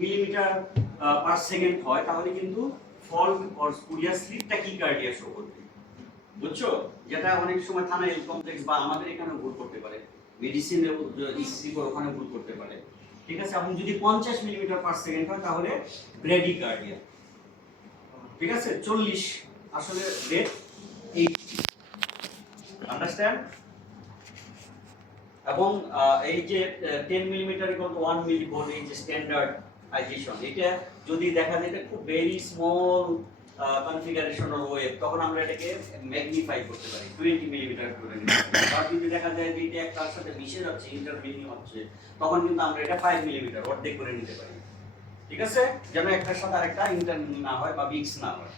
Millimetre per second হয় তাহলে কিন্তু fault or spurious slip tachycardia show করবে। বুঝছো? যেটা অনেক সময় থানা হেলথ কমপ্লেক্স বা আমাদের এখানে ভুল করতে পারে, মেডিসিনে ইসিজি করে ওখানে ভুল করতে পারে। ঠিক আছে, এবং যদি 50 মিলিমিটার পার সেকেন্ড হয় তাহলে ব্রেডিকার্ডিয়া। ঠিক আছে, 40 আসলে রেট 80। আন্ডারস্ট্যান্ড? এবং এই যে 10 মিলিমিটার ইকুয়াল টু 1 মিলিভোল্ট, এই যে স্ট্যান্ডার্ডাইজেশন, এটা যদি দেখা যায় এটা খুব ভেরি স্মল কনফিগারেশনাল ওয়েভ, তখন আমরা এটাকে ম্যাগনিফাই করতে পারি 20 মিলিমিটার করে নিতে পারি। আর যদি দেখা যায় যে এটা একটার সাথে মিশে যাচ্ছে, ইন্টারমিনিং হচ্ছে, তখন কিন্তু আমরা এটা 5 মিলিমিটার অর্ধেক করে নিতে পারি। ঠিক আছে, যেন একটার সাথে আরেকটা ইন্টারমিনিং না হয় বা মিক্স না হয়।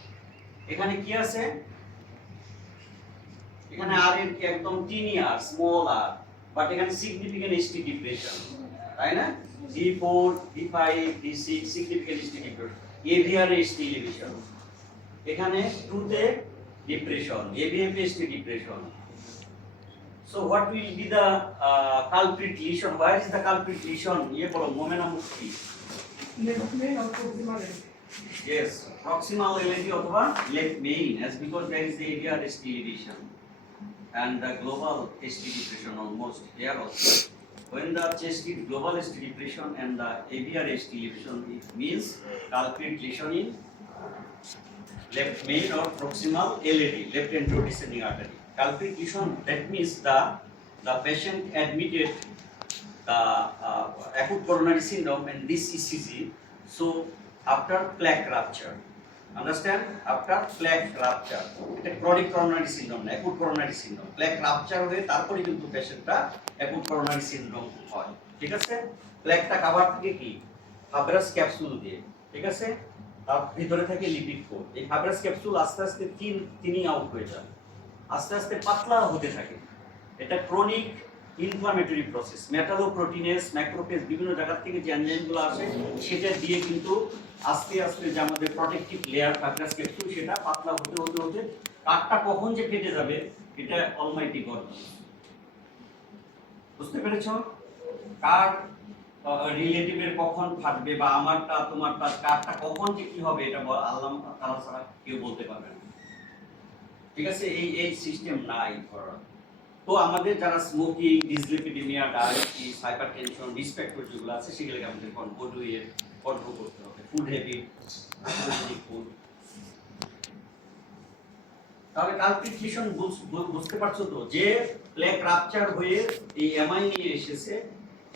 এখানে কি আছে? এখানে আর এর কি একদম টিনি আর স্মল আর, বাট এখানে সিগনিফিকেন্ট এসটি ডিপ্রেশন, তাই না? D4 D5 D6 significant ST depression, AVR ST elevation, এখানে 2 তে depression, AVF ST depression. So what will be the culprit lesion? Where is the culprit lesion? ये बोलो मोमेना मुक्ति। Left main or proximal end? Yes, proximal LAD अथवा left main, as because there is the AVR ST elevation and the global ST depression almost there also. When the chest is global ST depression and the AVR ST elevation, it means culprit lesion in left main or proximal LAD, left antero-descending artery. Culprit lesion, that means the patient admitted the acute coronary syndrome and this ECG. So after plaque rupture, understand? After plaque rupture, এটা chronic coronary syndrome না, acute coronary syndrome. plaque rupture হয়ে তারপরে কিন্তু পেশেন্টটা acute coronary syndrome হয়। ঠিক আছে, প্লেকটা cover থেকে কি ফাইব্রাস ক্যাপসুল দিয়ে, ঠিক আছে, তার ভিতরে থাকে লিপিড কোর। এই ফাইব্রাস ক্যাপসুল আস্তে আস্তে থিনিং আউট হয়ে যায়, আস্তে আস্তে পাতলা হতে থাকে। এটা ক্রনিক ইনফ্লামেটরি প্রসেস, মেটালোপ্রোটিনেস, ম্যাক্রোফেজ, বিভিন্ন জায়গা থেকে যে এনজাইমগুলো আসে সেটা দিয়ে কিন্তু আস্তে আস্তে যে আমাদের প্রোটেক্টিভ লেয়ার ফাইব্রাস ক্যাপসুল সেটা পাতলা হতে হতে হতে কাঠটা কখন যে ফেটে যাবে এটা অলমাইটি গড। বুঝতে পেরেছো? কার রিলেটিভের কখন ফাটবে বা আমারটা তোমারটা কারটা কখন যে কি হবে এটা আল্লাহ তাআলা ছাড়া কেউ বলতে পারবে না। ঠিক আছে, এই সিস্টেম নাই ধরার। তো আমাদের যারা smoking, dyslipidaemia, diabetes, hypertension, risk factor যেগুলো আছে সেগুলোকে আমাদের কন্ট্রোল করতে হবে। Food habit, food. তাহলে কালপ্রিট লিশন বুঝতে পারছো তো, যে প্লেক রাপচার হয়ে এই এমআই নিয়ে এসেছে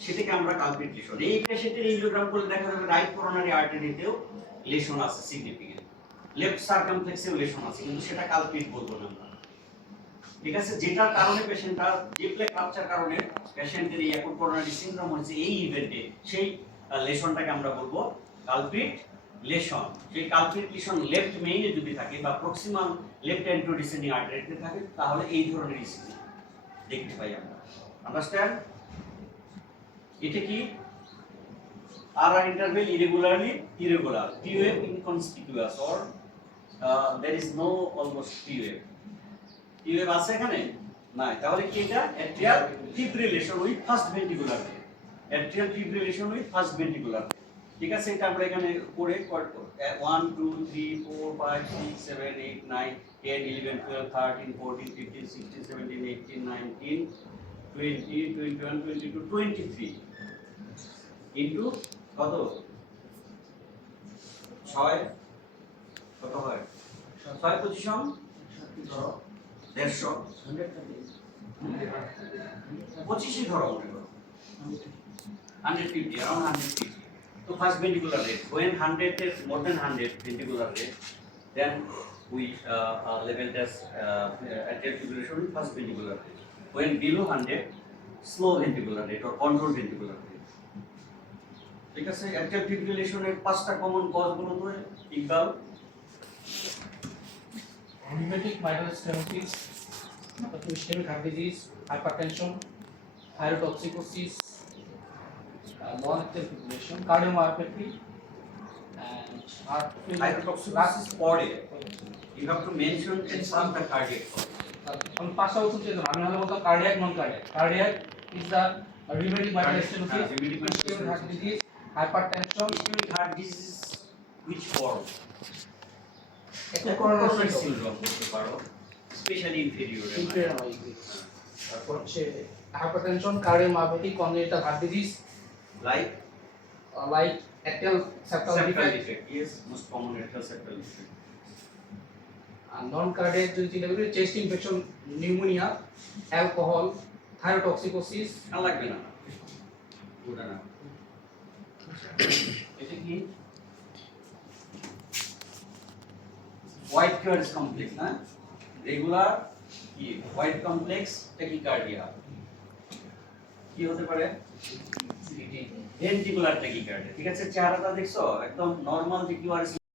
সেটাকে আমরা কালপ্রিট লিশন। এই পেশেন্টের এনজিওগ্রাম করলে দেখা যাবে রাইট করোনারি আর্টারিতেও লেশন আছে সিগনিফিকেন্ট, লেফট সার্কামফ্লেক্সেও লেশন আছে, কিন্তু সেটা কালপ্রিট বলবো না আমরা। ঠিক আছে, যেটার কারণে পেশেন্টটার যে প্লেক রাপচার কারণে পেশেন্টের এই অ্যাকুট করোনারি সিনড্রোম হয়েছে এই ইভেন্টে, সেই লেশনটাকে আমরা বলবো কালপ্রিট লেশন। সেই কালপ্রিট লেশন লেফট মেইনে যদি থাকে বা প্রক্সিমাল লেফট অ্যান্টেরো-ডিসেন্ডিং আর্টারিতে থাকে তাহলে এই ধরনের ইসিজি দেখতে পাই আমরা। আন্ডারস্ট্যান্ড? এটা কি R interval irregularly irregular, P-wave inconspicuous or there is no almost P-wave. P-wave আছে এখানে? নাই। তাহলে কি এটা? atrial fibrillation with first ventricular rate. atrial fibrillation with first ventricular rate. ঠিক আছে, এটা আমরা এখানে করে 1 2 3 4 5 6 7 8 9 10 11 12 13 14 15 16 17 18 19 20 21 22 23 ইনটু কত? 6 কত হয়? 6 25 ধরো 150 25 ধরো মনে করো 150 around 150. So first ventricular rate, when 100 is more than 100 ventricular rate, then we label as atrial fibrillation with first ventricular rate. When below 100, slow ventricular rate or controlled ventricular rate. ঠিক আছে, atrial fibrillation এর পাঁচটা common cause গুলো তো Iqbal. rheumatic mitral stenosis, ischemic heart disease, hypertension, thyrotoxicosis, non-atrial fibrillation, cardiomyopathy, and heart failure. Thyrotoxicosis পড়ে, you have to mention and some the cardiac cause. আমি পাঁচটা ওষুধ চেয়েছিলাম, আমি হলে বলতাম cardiac non cardiac. Cardiac is the rheumatic mitral stenosis, ischemic heart disease, hypertension, ischemic heart disease which form? acute coronary coronary syndrome, syndrome বলতে পারো, specially inferior inferior myopia, তারপর হচ্ছে hypertension, cardiomyopathy, congenital heart disease, like like atrial septal septal defect, defect, yes, most common atrial septal defect. and non-cardiac যদি চিন্তা করি chest infection, pneumonia, alcohol, thyrotoxicosis, আর লাগবে না, ওটা না। এটা কি হোয়াইট কিউয়ারিস কমপ্লেক্স না, রেগুলার কি হোয়াইট কমপ্লেক্স ট্যাকিকার্ডিয়া, কি হতে পারে ভেন্ট্রিকুলার ট্যাকিকার্ডিয়া। ঠিক আছে, চেহারাটা দেখছো একদম নরমাল যে কিউআরএস